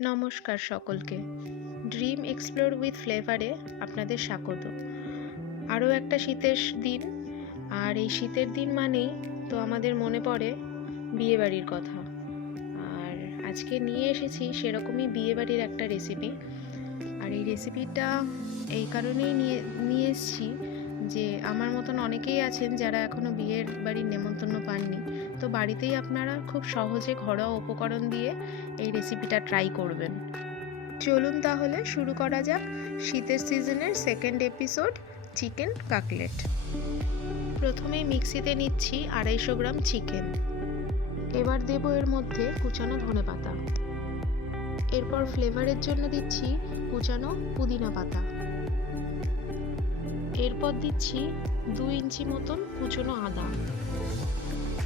নমস্কার সকলকে। Dream explore with ফ্লেভারে আপনাদের স্বাগত। আরও একটা শীতের দিন, আর এই শীতের দিন মানেই তো আমাদের মনে পড়ে বিয়েবাড়ির কথা। আর আজকে নিয়ে এসেছি সেরকমই বিয়েবাড়ির একটা রেসিপি। আর এই রেসিপিটা এই কারণেই নিয়ে এসেছি যে আমার মতন অনেকেই আছেন যারা এখনও বিয়ের বাড়ির নেমন্তন্ন পাননি। তো বাড়িতেই আপনারা খুব সহজে ঘরোয়া উপকরণ দিয়ে এই রেসিপিটা ট্রাই করবেন। চলুন তাহলে শুরু করা যাক শীতের সিজনের সেকেন্ড এপিসোড, চিকেন কাকলেট। প্রথমেই মিক্সিতে নিচ্ছি 250 গ্রাম চিকেন। এবার দেব এর মধ্যে কুচানো ধনেপাতা। এরপর ফ্লেভারের জন্য দিচ্ছি কুচানো পুদিনা পাতা। এরপর দিচ্ছি 2 ইঞ্চি মতন কুচনো আদা।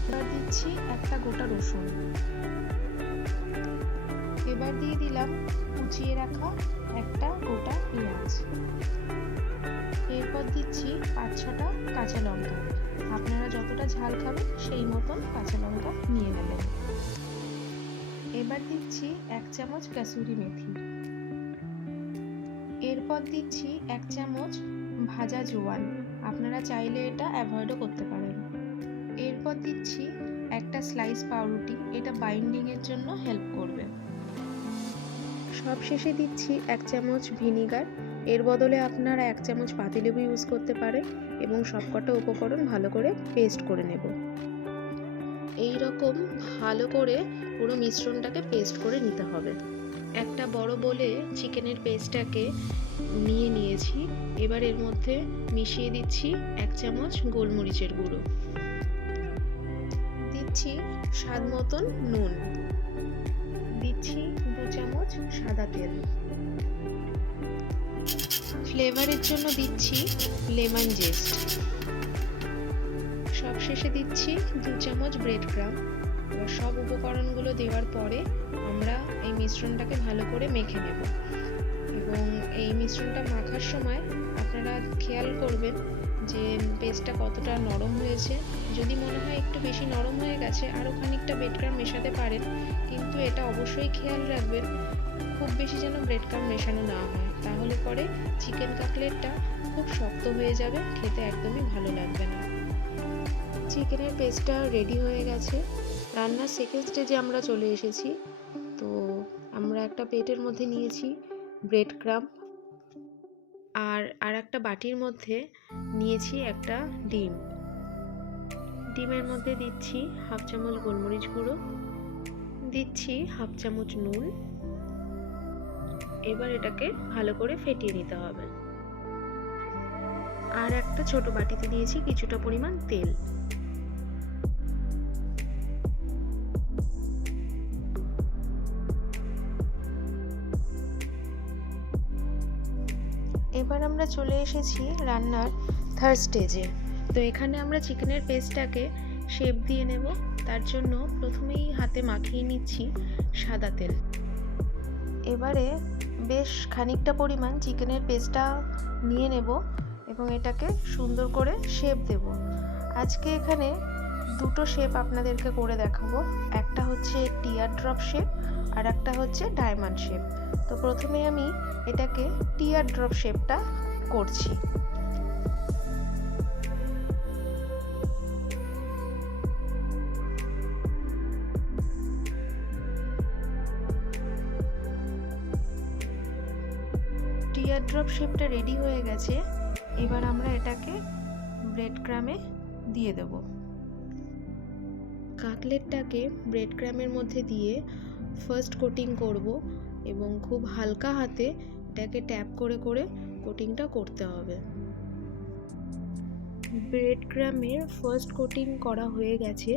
এবার দিচ্ছি একটা গোটা রসুন। এবার দিয়ে দিলাম কুচিয়ে রাখা একটা গোটা পেঁয়াজ। এরপর দিচ্ছি 5-6টা কাঁচা লঙ্কা। আপনারা যতটা ঝাল খাবেন সেই মতন কাঁচা লঙ্কা নিয়ে নেবেন। এবার দিচ্ছি 1 চামচ কাসুরি মেথি। এরপর দিচ্ছি 1 চামচ ভাজা জোয়ান। আপনারা চাইলে এটা অ্যাভয়েডও করতে পারেন। এরপর দিচ্ছি একটা স্লাইস পাউরুটি, এটা বাইন্ডিংয়ের জন্য হেল্প করবে। সব শেষে দিচ্ছি 1 চামচ ভিনিগার। এর বদলে আপনারা 1 চামচ পাতিলেবু ইউজ করতে পারেন এবং সবকটা উপকরণ ভালো করে পেস্ট করে নেব। এই রকম ভালো করে পুরো মিশ্রণটাকে পেস্ট করে নিতে হবে। একটা বড় বোলে চিকেনের পেস্টটাকে নিয়ে নিয়েছি। এবার এর মধ্যে মিশিয়ে দিচ্ছি 1 চামচ গোলমরিচের গুঁড়ো। দিচ্ছি স্বাদ মতন নুন। দিচ্ছি 2 চামচ সাদা তেল। ফ্লেভারের জন্য দিচ্ছি লেমন জেস্ট। সবশেষে দিচ্ছি 2 চামচ ব্রেড ক্রাম। এবার সব উপকরণগুলো দেওয়ার পরে আমরা এই মিশ্রণটাকে ভালো করে মেখে নেব। এবং এই মিশ্রণটা মাখার সময় আপনারা খেয়াল করবেন যে পেস্টটা কতটা নরম হয়েছে। যদি মনে হয় একটু বেশি নরম হয়ে গেছে আরও খানিকটা ব্রেড ক্রাম মেশাতে পারেন, কিন্তু এটা অবশ্যই খেয়াল রাখবেন খুব বেশি যেন ব্রেড ক্রাম মেশানো না হয়, তাহলে পরে চিকেন কাকলেটটা খুব শক্ত হয়ে যাবে, খেতে একদমই ভালো লাগবে না। চিকেনের পেস্টটা রেডি হয়ে গেছে। রান্নার সেকেন্ড স্টেজে আমরা চলে এসেছি। তো আমরা একটা প্লেটের মধ্যে নিয়েছি ব্রেড ক্রাম, আর একটা বাটির মধ্যে নিয়েছি একটা ডিম। ডিমের মধ্যে দিচ্ছি 1/2 চামচ গোলমরিচ গুঁড়ো, দিচ্ছি 1/2 চামচ নুন। এবার এটাকে ভালো করে ফেটিয়ে নিতে হবে। আর একটা ছোট বাটিতে দিয়েছি কিছুটা পরিমাণ তেল। এবার আমরা চলে এসেছি রান্নার থার্ড স্টেজে। তো এখানে আমরা চিকেনের পেস্টটাকে শেপ দিয়ে নেব। তার জন্য প্রথমেই হাতে মাখিয়ে নিচ্ছি সাদা তেল। এবারে বেশ খানিকটা পরিমাণ চিকেনের পেস্টটা নিয়ে নেব এবং এটাকে সুন্দর করে শেপ দেব। আজকে এখানে 2টো শেপ আপনাদেরকে করে দেখাবো। একটা হচ্ছে টিয়ার ড্রপ শেপ আর একটা হচ্ছে ডায়মন্ড শেপ। তো প্রথমে আমি এটাকে টিয়ার ড্রপ শেপটা করছি। টিয়ার ড্রপ শেপটা রেডি হয়ে গেছে। এবার আমরা এটাকে ব্রেড ক্রামে দিয়ে দেব। কাকলেটটাকে ব্রেড ক্রামের মধ্যে দিয়ে ফার্স্ট কোটিং করব এবং খুব হালকা হাতে এটাকে ট্যাপ করে করে কোটিংটা করতে হবে। ব্রেড ক্রামের ফার্স্ট কোটিং করা হয়ে গেছে।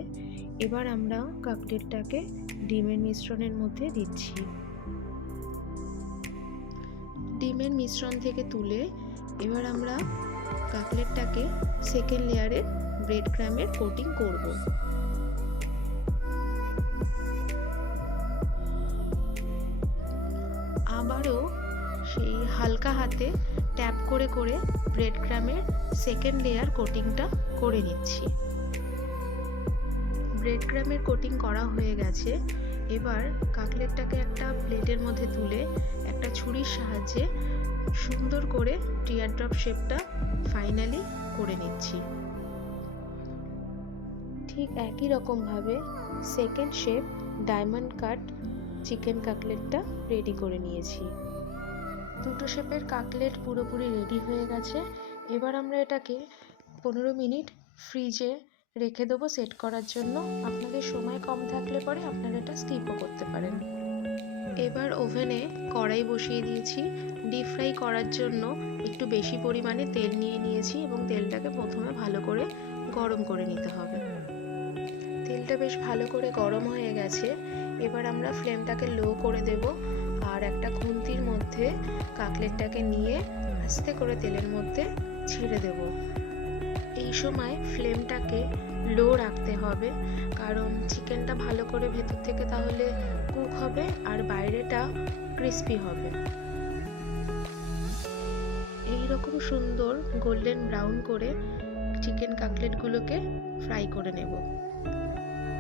এবার আমরা কাকলেটটাকে ডিমের মিশ্রণের মধ্যে দিচ্ছি। ডিমের মিশ্রণ থেকে তুলে এবার আমরা কাকলেটটাকে সেকেন্ড লেয়ারে ব্রেড ক্রামের কোটিং করব। আবারও সেই হালকা হাতে ট্যাপ করে করে ব্রেড ক্রামের সেকেন্ড লেয়ার কোটিংটা করে নিচ্ছি। ব্রেড ক্রামের কোটিং করা হয়ে গেছে। এবার কাকলেটটাকে একটা প্লেটের মধ্যে ছুরির সাহায্যে সুন্দর করে টিয়ার ড্রপ শেপটা ফাইনালি করে নিচ্ছি। ঠিক একই রকমভাবে second shape diamond cut chicken কাটলেটটা রেডি করে নিয়েছি। দুটো শেপের কাটলেট পুরোপুরি রেডি হয়ে গেছে। এবার আমরা এটাকে 15 মিনিট ফ্রিজে রেখে দেবো সেট করার জন্য। আপনাদের সময় কম থাকলে পরে আপনারা এটা স্কিপও করতে পারেন। এবার ওভেনে কড়াই বসিয়ে দিয়েছি। ডিপ ফ্রাই করার জন্য একটু বেশি পরিমাণে তেল নিয়ে নিয়েছি এবং তেলটাকে প্রথমে ভালো করে গরম করে নিতে হবে। তেলটা বেশ ভালো করে গরম হয়ে গেছে। এবার আমরা ফ্লেমটাকে লো করে দেব আর একটা খুন্তির মধ্যে কাটলেটটাকে নিয়ে আস্তে করে তেলের মধ্যে ছেড়ে দেব। এই সময় ফ্লেমটাকে লো রাখতে হবে, কারণ চিকেনটা ভালো করে ভেতর থেকে তাহলে কুক হবে আর বাইরেটা ক্রিস্পি হবে। এই রকম সুন্দর গোল্ডেন ব্রাউন করে চিকেন কাটলেটগুলোকে ফ্রাই করে নেব।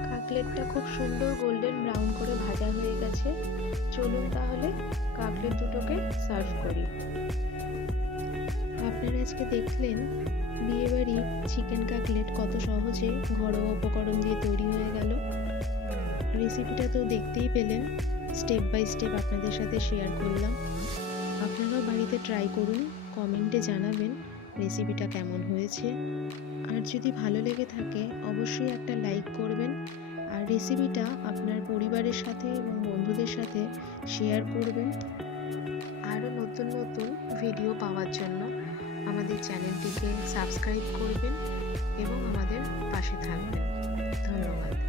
কাটলেটটা খুব সুন্দর গোল্ডেন ব্রাউন করে ভাজা হয়ে গেছে। চলুন তাহলে কাটলেট দুটোকে সার্ভ করি। আপনারা আজকে দেখলেন বিয়েবাড়ির চিকেন কাটলেট কত সহজে ঘরোয়া উপকরণ দিয়ে তৈরি হয়ে গেল। রেসিপিটা তো দেখতেই পেলেন, স্টেপ বাই স্টেপ আপনাদের সাথে শেয়ার করলাম। আপনারাও বাড়িতে ট্রাই করুন, কমেন্টে জানাবেন রেসিপিটা কেমন হয়েছে। আর যদি ভালো লেগে থাকে অবশ্যই একটা লাইক করবেন আর রেসিপিটা আপনার পরিবারের সাথে এবং বন্ধুদের সাথে শেয়ার করবেন। আরও নতুন নতুন ভিডিও পাওয়ার জন্য আমাদের চ্যানেলটিকে সাবস্ক্রাইব করবেন এবং আমাদের পাশে থাকবেন। ধন্যবাদ।